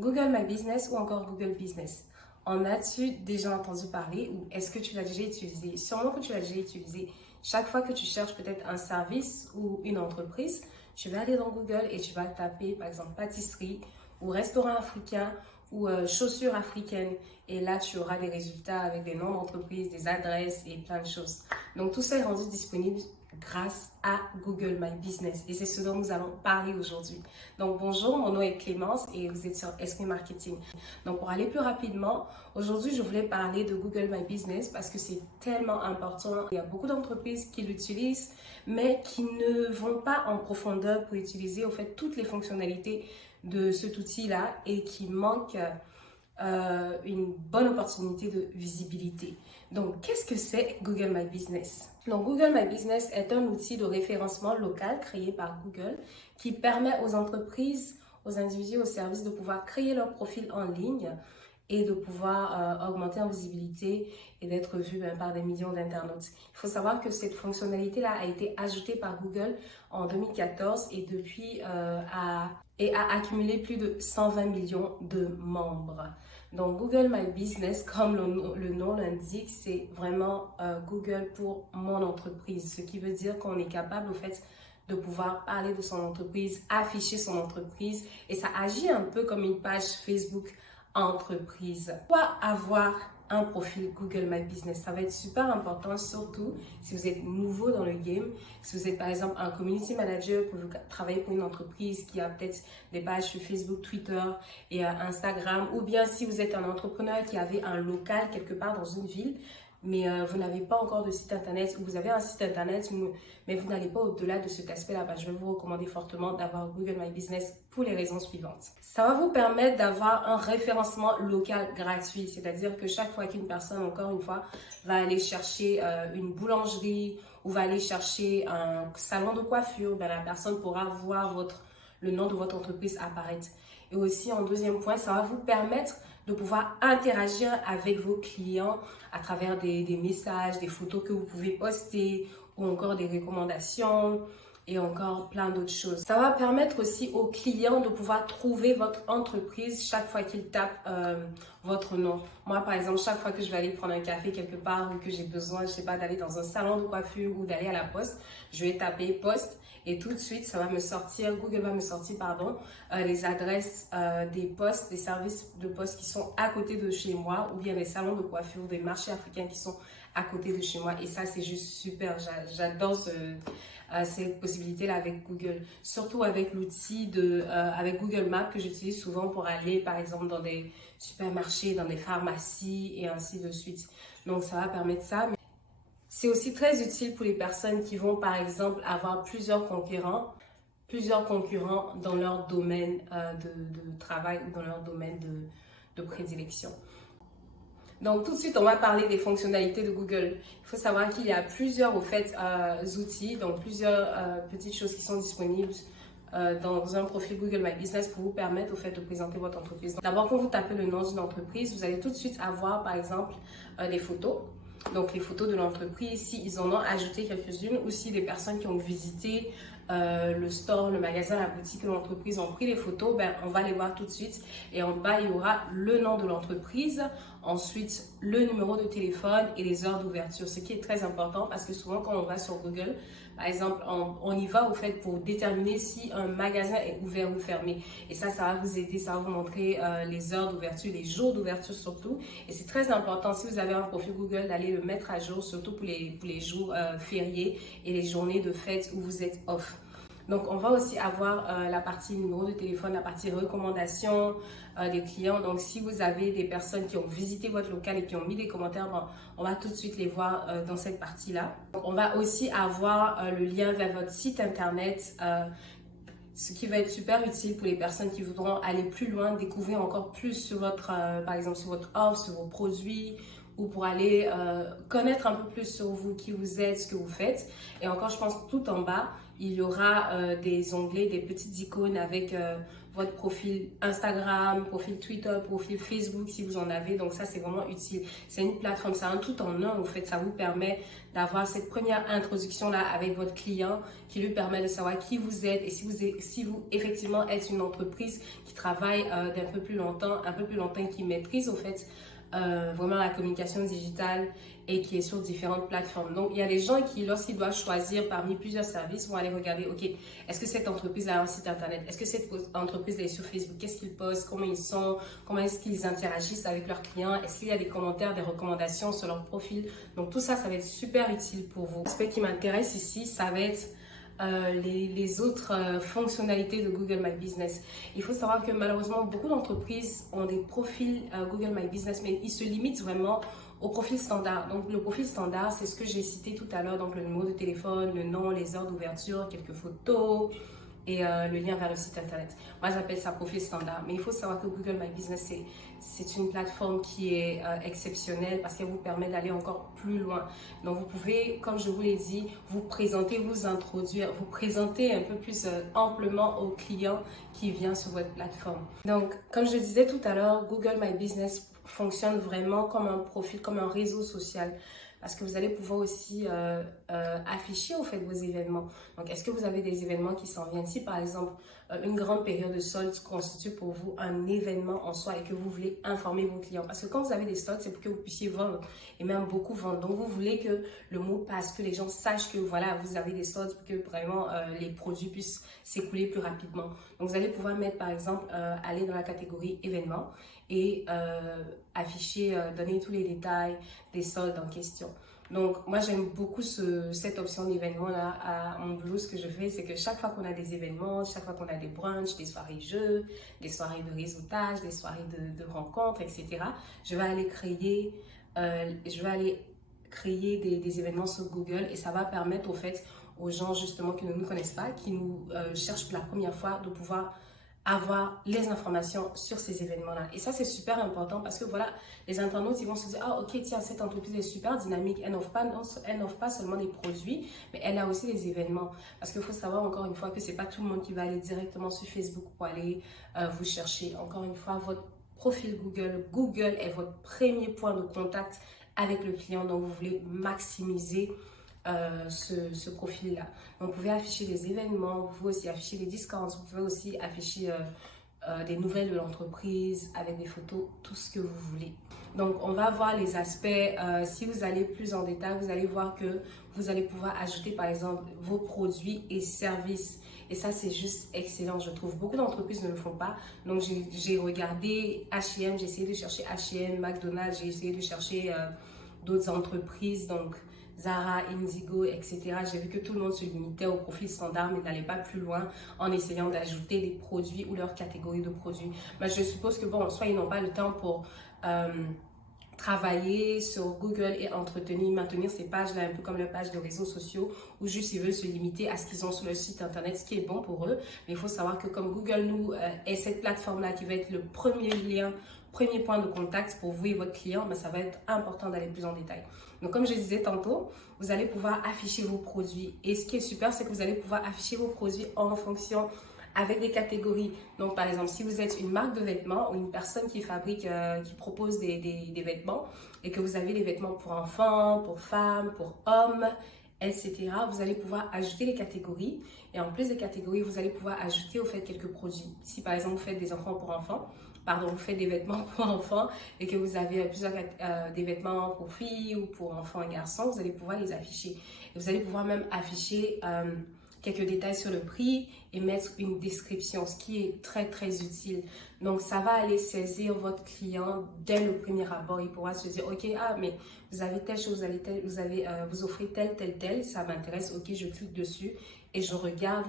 Google My Business ou encore Google Business. En as-tu déjà entendu parler ou est-ce que tu l'as déjà utilisé? Sûrement que tu l'as déjà utilisé. Chaque fois que tu cherches peut-être un service ou une entreprise, tu vas aller dans Google et tu vas taper par exemple pâtisserie ou restaurant africain ou chaussures africaines. Et là, tu auras des résultats avec des noms d'entreprise, des adresses et plein de choses. Donc, tout ça est rendu disponible grâce à Google My Business. Et c'est ce dont nous allons parler aujourd'hui. Donc, bonjour, mon nom est Clémence et vous êtes sur Esprit Marketing. Donc, pour aller plus rapidement, aujourd'hui, je voulais parler de Google My Business parce que c'est tellement important. Il y a beaucoup d'entreprises qui l'utilisent, mais qui ne vont pas en profondeur pour utiliser, au fait, toutes les fonctionnalités de cet outil-là et qui manquent une bonne opportunité de visibilité. Donc, qu'est-ce que c'est Google My Business? Donc, Google My Business est un outil de référencement local créé par Google qui permet aux entreprises, aux individus, aux services de pouvoir créer leur profil en ligne et de pouvoir augmenter en visibilité et d'être vu par des millions d'internautes. Il faut savoir que cette fonctionnalité-là a été ajoutée par Google en 2014 et depuis a accumulé plus de 120 millions de membres. Donc Google My Business, comme le nom l'indique, c'est vraiment Google pour mon entreprise, ce qui veut dire qu'on est capable au fait de pouvoir parler de son entreprise, afficher son entreprise et ça agit un peu comme une page Facebook entreprise. Pourquoi avoir un profil Google My Business? Ça va être super important, surtout si vous êtes nouveau dans le game, si vous êtes par exemple un community manager, pour vous travailler pour une entreprise qui a peut-être des pages sur Facebook, Twitter et Instagram, ou bien si vous êtes un entrepreneur qui avait un local quelque part dans une ville, mais vous n'avez pas encore de site internet ou vous avez un site internet, mais vous n'allez pas au-delà de cet aspect-là, je vais vous recommander fortement d'avoir Google My Business pour les raisons suivantes. Ça va vous permettre d'avoir un référencement local gratuit, c'est-à-dire que chaque fois qu'une personne, encore une fois, va aller chercher une boulangerie ou va aller chercher un salon de coiffure, la personne pourra voir le nom de votre entreprise apparaître. Et aussi, en deuxième point, ça va vous permettre de pouvoir interagir avec vos clients à travers des messages, des photos que vous pouvez poster ou encore des recommandations et encore plein d'autres choses. Ça va permettre aussi aux clients de pouvoir trouver votre entreprise chaque fois qu'ils tapent votre nom. Moi, par exemple, chaque fois que je vais aller prendre un café quelque part ou que j'ai besoin, je sais pas, d'aller dans un salon de coiffure ou d'aller à la poste, je vais taper poste et tout de suite, ça va me sortir, Google va me sortir, les adresses des postes, des services de poste qui sont à côté de chez moi ou bien des salons de coiffure, des marchés africains qui sont à côté de chez moi. Et ça, c'est juste super. J'adore cette possibilité-là avec Google. Surtout avec l'outil avec Google Maps que j'utilise souvent pour aller, par exemple, dans des supermarchés, dans des pharmacies et ainsi de suite. Donc, ça va permettre ça. C'est aussi très utile pour les personnes qui vont, par exemple, avoir plusieurs concurrents dans leur domaine de travail ou dans leur domaine de prédilection. Donc, tout de suite, on va parler des fonctionnalités de Google. Il faut savoir qu'il y a plusieurs, outils, donc plusieurs petites choses qui sont disponibles dans un profil Google My Business pour vous permettre, de présenter votre entreprise. D'abord, quand vous tapez le nom d'une entreprise, vous allez tout de suite avoir, par exemple, des photos. Donc, les photos de l'entreprise, s'ils en ont ajouté quelques-unes ou si des personnes qui ont visité le store, le magasin, la boutique de l'entreprise ont pris les photos, on va les voir tout de suite. Et en bas, il y aura le nom de l'entreprise, ensuite le numéro de téléphone et les heures d'ouverture, ce qui est très important parce que souvent quand on va sur Google, par exemple, on y va pour déterminer si un magasin est ouvert ou fermé. Et ça va vous aider, ça va vous montrer les heures d'ouverture, les jours d'ouverture surtout. Et c'est très important, si vous avez un profil Google, d'aller le mettre à jour, surtout pour les jours fériés et les journées de fête où vous êtes off. Donc, on va aussi avoir la partie numéro de téléphone, la partie recommandations des clients. Donc, si vous avez des personnes qui ont visité votre local et qui ont mis des commentaires, on va tout de suite les voir dans cette partie-là. On va aussi avoir le lien vers votre site internet, ce qui va être super utile pour les personnes qui voudront aller plus loin, découvrir encore plus sur par exemple, sur votre offre, sur vos produits, ou pour aller connaître un peu plus sur vous, qui vous êtes, ce que vous faites. Et encore, je pense tout en bas, il y aura des onglets, des petites icônes avec votre profil Instagram, profil Twitter, profil Facebook si vous en avez. Donc ça, c'est vraiment utile. C'est une plateforme, c'est un tout en un en fait. Ça vous permet d'avoir cette première introduction-là avec votre client qui lui permet de savoir qui vous êtes et si vous effectivement êtes une entreprise qui travaille d'un peu plus longtemps, qui maîtrise au fait vraiment la communication digitale et qui est sur différentes plateformes. Donc, il y a des gens qui, lorsqu'ils doivent choisir parmi plusieurs services, vont aller regarder, OK, est-ce que cette entreprise a un site internet? Est-ce que cette entreprise est sur Facebook? Qu'est-ce qu'ils postent? Comment ils sont? Comment est-ce qu'ils interagissent avec leurs clients? Est-ce qu'il y a des commentaires, des recommandations sur leur profil? Donc, tout ça, ça va être super utile pour vous. L'aspect qui m'intéresse ici, ça va être les autres fonctionnalités de Google My Business. Il faut savoir que malheureusement, beaucoup d'entreprises ont des profils Google My Business, mais ils se limitent vraiment au profil standard. Donc, le profil standard, c'est ce que j'ai cité tout à l'heure, donc le numéro de téléphone, le nom, les heures d'ouverture, quelques photos et le lien vers le site internet. Moi, j'appelle ça profil standard. Mais il faut savoir que Google My Business, c'est une plateforme qui est exceptionnelle parce qu'elle vous permet d'aller encore plus loin. Donc, vous pouvez, comme je vous l'ai dit, vous présenter, vous introduire, vous présenter un peu plus amplement au client qui vient sur votre plateforme. Donc, comme je disais tout à l'heure, Google My Business fonctionne vraiment comme un profil, comme un réseau social. Parce que vous allez pouvoir aussi afficher au fait vos événements. Donc, est-ce que vous avez des événements qui s'en viennent? Si par exemple, une grande période de solde constitue pour vous un événement en soi et que vous voulez informer vos clients. Parce que quand vous avez des soldes, c'est pour que vous puissiez vendre et même beaucoup vendre. Donc, vous voulez que le mot passe, que les gens sachent que voilà, vous avez des soldes pour que vraiment les produits puissent s'écouler plus rapidement. Donc, vous allez pouvoir mettre par exemple, aller dans la catégorie événements et afficher, donner tous les détails des soldes en question. Donc, moi, j'aime beaucoup cette option d'événement-là. À mon boulot, ce que je fais, c'est que chaque fois qu'on a des événements, chaque fois qu'on a des brunchs, des soirées jeux, des soirées de réseautage, des soirées de rencontres, etc., je vais aller créer des événements sur Google et ça va permettre, au fait, aux gens, justement, qui ne nous connaissent pas, qui nous cherchent pour la première fois, de pouvoir avoir les informations sur ces événements-là. Et ça, c'est super important parce que voilà, les internautes, ils vont se dire, ah ok, tiens, cette entreprise est super dynamique. Elle n'offre pas seulement des produits, mais elle a aussi des événements. Parce qu'il faut savoir encore une fois que c'est pas tout le monde qui va aller directement sur Facebook pour aller vous chercher. Encore une fois, votre profil Google est votre premier point de contact avec le client. Donc, vous voulez maximiser ce profil-là. Donc, vous pouvez afficher des événements, vous pouvez aussi afficher des discounts, vous pouvez aussi afficher des nouvelles de l'entreprise avec des photos, tout ce que vous voulez. Donc, on va voir les aspects. Si vous allez plus en détail, vous allez voir que vous allez pouvoir ajouter, par exemple, vos produits et services. Et ça, c'est juste excellent, je trouve. Beaucoup d'entreprises ne le font pas. Donc, j'ai regardé H&M, j'ai essayé de chercher H&M, McDonald's, j'ai essayé de chercher d'autres entreprises. Donc, Zara, Indigo, etc. J'ai vu que tout le monde se limitait au profil standard, mais n'allait pas plus loin en essayant d'ajouter des produits ou leur catégorie de produits. Mais je suppose que, bon, soit ils n'ont pas le temps pour travailler sur Google et maintenir ces pages-là, un peu comme leurs pages de réseaux sociaux, ou juste ils veulent se limiter à ce qu'ils ont sur leur site internet, ce qui est bon pour eux. Mais il faut savoir que comme Google nous est cette plateforme-là qui va être le premier lien, premier point de contact pour vous et votre client, mais ça va être important d'aller plus en détail. Donc, comme je disais tantôt, vous allez pouvoir afficher vos produits. Et ce qui est super, c'est que vous allez pouvoir afficher vos produits en fonction avec des catégories. Donc, par exemple, si vous êtes une marque de vêtements ou une personne qui fabrique, qui propose des vêtements et que vous avez des vêtements pour enfants, pour femmes, pour hommes, etc., vous allez pouvoir ajouter les catégories. Et en plus des catégories, vous allez pouvoir ajouter au fait quelques produits. Si par exemple, vous faites des enfants pour enfants, vous faites des vêtements pour enfants et que vous avez plusieurs des vêtements pour filles ou pour enfants et garçons, vous allez pouvoir les afficher. Et vous allez pouvoir même afficher quelques détails sur le prix et mettre une description, ce qui est très très utile. Donc ça va aller saisir votre client dès le premier abord. Il pourra se dire, ok, mais vous avez telle chose, vous offrez tel, ça m'intéresse, ok, je clique dessus et je regarde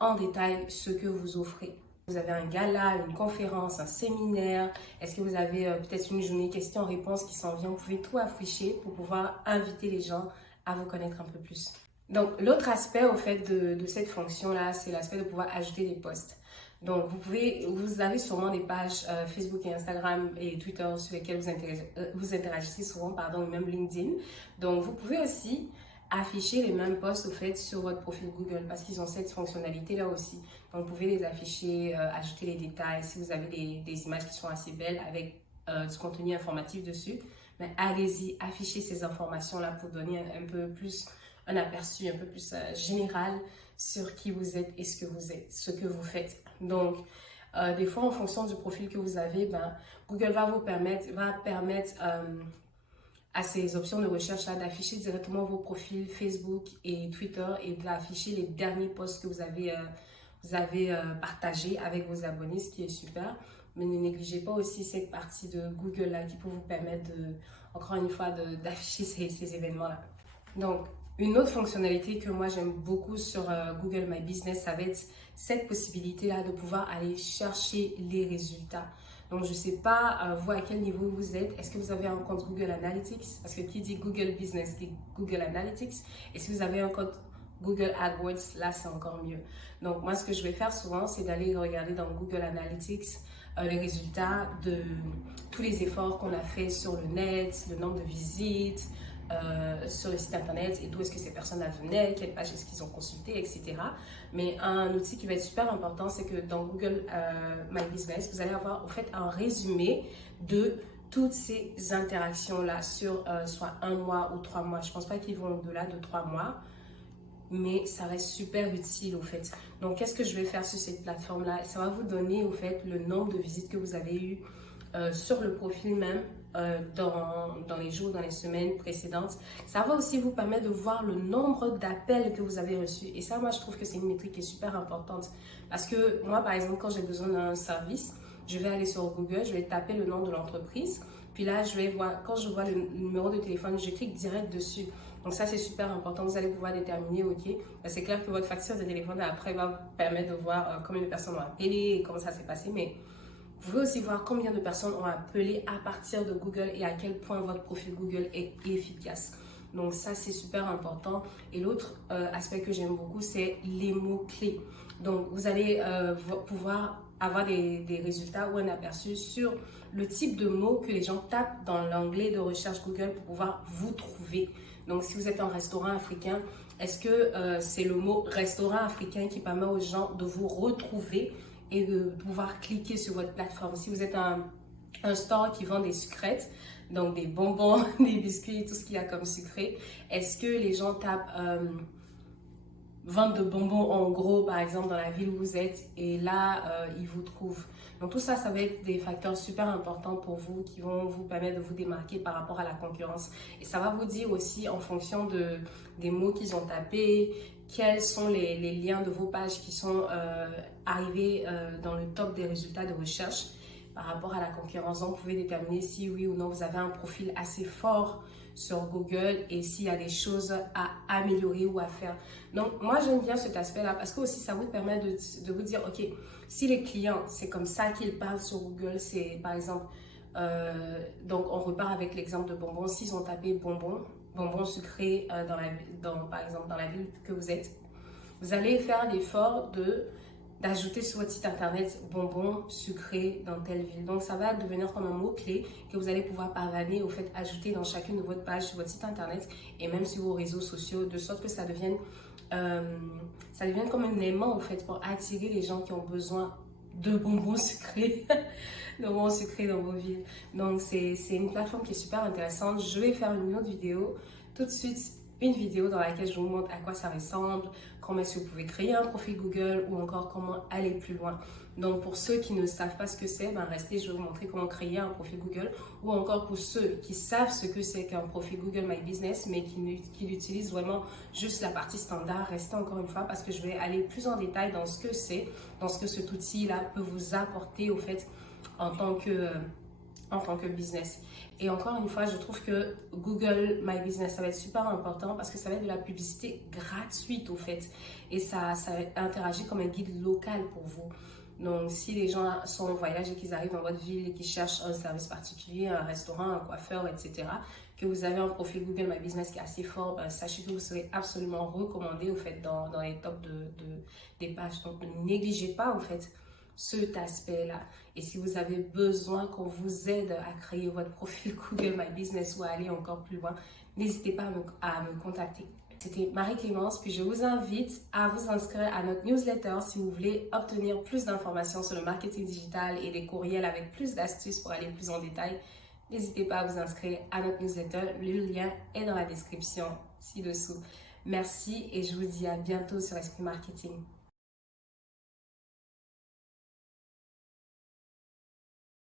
en détail ce que vous offrez. Vous avez un gala, une conférence, un séminaire, est-ce que vous avez peut-être une journée questions-réponses qui s'en vient, vous pouvez tout afficher pour pouvoir inviter les gens à vous connaître un peu plus. Donc, l'autre aspect au fait de cette fonction-là, c'est l'aspect de pouvoir ajouter des posts. Donc, vous avez sûrement des pages Facebook et Instagram et Twitter sur lesquelles vous interagissez souvent, ou même LinkedIn. Donc, vous pouvez aussi afficher les mêmes posts au fait sur votre profil Google parce qu'ils ont cette fonctionnalité là aussi. Donc vous pouvez les afficher, ajouter les détails si vous avez des images qui sont assez belles avec du contenu informatif dessus. Mais allez-y, affichez ces informations là pour donner un peu plus un aperçu un peu plus général sur qui vous êtes et ce que vous êtes, ce que vous faites. Donc des fois en fonction du profil que vous avez, ben, Google va permettre à ces options de recherche là d'afficher directement vos profils Facebook et Twitter et d'afficher les derniers posts que vous avez partagés avec vos abonnés, ce qui est super. Mais ne négligez pas aussi cette partie de Google là qui peut vous permettre encore une fois d'afficher ces événements là. Donc une autre fonctionnalité que moi j'aime beaucoup sur Google My Business, ça va être cette possibilité là de pouvoir aller chercher les résultats. Donc, je ne sais pas, vous, à quel niveau vous êtes. Est-ce que vous avez un compte Google Analytics? Parce que qui dit Google Business dit Google Analytics. Et si vous avez un compte Google AdWords, là, c'est encore mieux. Donc, moi, ce que je vais faire souvent, c'est d'aller regarder dans Google Analytics les résultats de tous les efforts qu'on a fait sur le net, le nombre de visites, sur le site internet et d'où est-ce que ces personnes venaient, quelle page est-ce qu'ils ont consulté, etc. Mais un outil qui va être super important, c'est que dans Google My Business, vous allez avoir en fait un résumé de toutes ces interactions-là sur soit 1 mois ou 3 mois. Je ne pense pas qu'ils vont au-delà de 3 mois, mais ça reste super utile au fait. Donc, qu'est-ce que je vais faire sur cette plateforme-là? Ça va vous donner au fait le nombre de visites que vous avez eues sur le profil même, dans les jours, dans les semaines précédentes. Ça va aussi vous permettre de voir le nombre d'appels que vous avez reçus. Et ça, moi, je trouve que c'est une métrique qui est super importante. Parce que moi, par exemple, quand j'ai besoin d'un service, je vais aller sur Google, je vais taper le nom de l'entreprise. Puis là, je vais voir, quand je vois le numéro de téléphone, je clique direct dessus. Donc ça, c'est super important. Vous allez pouvoir déterminer, ok, c'est clair que votre facture de téléphone après va vous permettre de voir combien de personnes ont appelé et comment ça s'est passé. Mais vous pouvez aussi voir combien de personnes ont appelé à partir de Google et à quel point votre profil Google est efficace. Donc ça, c'est super important. Et l'autre aspect que j'aime beaucoup, c'est les mots-clés. Donc vous allez pouvoir avoir des résultats ou un aperçu sur le type de mots que les gens tapent dans l'onglet de recherche Google pour pouvoir vous trouver. Donc si vous êtes un restaurant africain, est-ce que c'est le mot restaurant africain qui permet aux gens de vous retrouver et de pouvoir cliquer sur votre plateforme? Si vous êtes un store qui vend des sucrètes, donc des bonbons, des biscuits, tout ce qu'il y a comme sucré, est-ce que les gens tapent vente de bonbons en gros, par exemple, dans la ville où vous êtes, et là, ils vous trouvent? Donc tout ça, ça va être des facteurs super importants pour vous qui vont vous permettre de vous démarquer par rapport à la concurrence. Et ça va vous dire aussi, en fonction des mots qu'ils ont tapés, quels sont les liens de vos pages qui sont arrivés dans le top des résultats de recherche par rapport à la concurrence. Donc, vous pouvez déterminer si oui ou non vous avez un profil assez fort sur Google et s'il y a des choses à améliorer ou à faire. Donc, moi, j'aime bien cet aspect-là parce que aussi, ça vous permet de vous dire, OK, si les clients, c'est comme ça qu'ils parlent sur Google, c'est par exemple, donc on repart avec l'exemple de bonbons. S'ils ont tapé bonbons sucrés par exemple, dans la ville que vous êtes, vous allez faire l'effort d'ajouter sur votre site internet bonbons sucrés dans telle ville. Donc ça va devenir comme un mot-clé que vous allez pouvoir pavaner, au fait, ajouter dans chacune de votre page sur votre site internet et même sur vos réseaux sociaux, de sorte que ça devienne comme un aimant, au fait, pour attirer les gens qui ont besoin de bonbons sucrés, de bonbons sucrés dans vos villes. Donc c'est une plateforme qui est super intéressante. Je vais faire une autre vidéo tout de suite, une vidéo dans laquelle je vous montre à quoi ça ressemble, comment est-ce que vous pouvez créer un profil Google ou encore comment aller plus loin. Donc pour ceux qui ne savent pas ce que c'est, ben restez, je vais vous montrer comment créer un profil Google, ou encore pour ceux qui savent ce que c'est qu'un profil Google My Business mais qui l'utilisent vraiment juste la partie standard, restez encore une fois parce que je vais aller plus en détail dans ce que c'est, dans ce que cet outil-là peut vous apporter au fait en tant que business. Et encore une fois, je trouve que Google My Business, ça va être super important parce que ça va être de la publicité gratuite au fait. Et ça interagit comme un guide local pour vous. Donc, si les gens sont en voyage et qu'ils arrivent dans votre ville et qu'ils cherchent un service particulier, un restaurant, un coiffeur, etc., que vous avez un profil Google My Business qui est assez fort, ben, sachez que vous serez absolument recommandé au fait dans les tops des pages. Donc, ne négligez pas au fait cet aspect-là. Et si vous avez besoin qu'on vous aide à créer votre profil Google My Business ou à aller encore plus loin, n'hésitez pas à me contacter. C'était Marie-Clémence, puis je vous invite à vous inscrire à notre newsletter si vous voulez obtenir plus d'informations sur le marketing digital et des courriels avec plus d'astuces pour aller plus en détail. N'hésitez pas à vous inscrire à notre newsletter. Le lien est dans la description ci-dessous. Merci et je vous dis à bientôt sur Esprit Marketing.